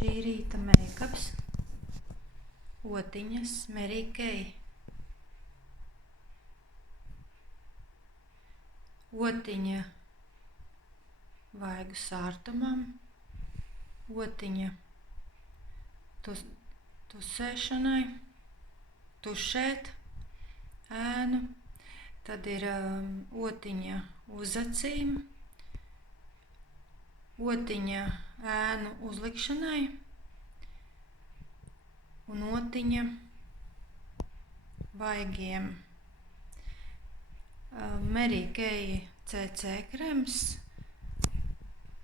Šī rīta meikaps, otiņas, Mary Kay. Otiņa vaigu sārtumam, otiņa tusēšanai, tušēt ēnu, tad ir otiņa uz acīm, otiņa ēnu uzlikšanai un otiņa vaigiem. Mary Kay CC krems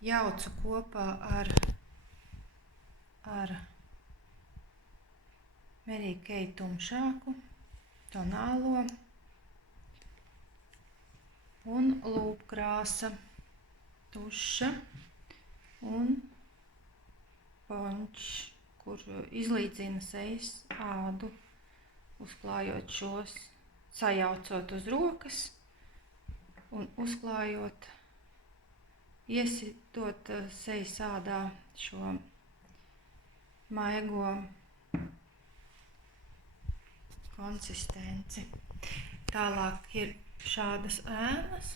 jaucu kopā ar Mary Kay tumšāku, tonālo un lūpkrāsa, tuša un pončs, kur izlīdzina sejas ādu, uzklājot šos, sajaucot uz rokas un uzklājot, iesitot sejas ādā šo maigo konsistenci. Tālāk ir šādas ēnas.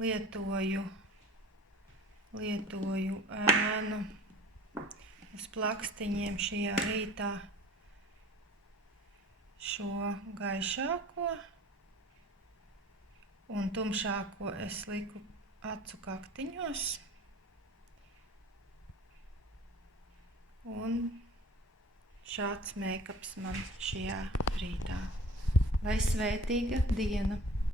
Lietoju ēnu uz plakstiņiem šajā rītā šo gaišāko un tumšāko es liku acu kaktiņos un šāds meikaps man šajā rītā. Lai svētīga diena!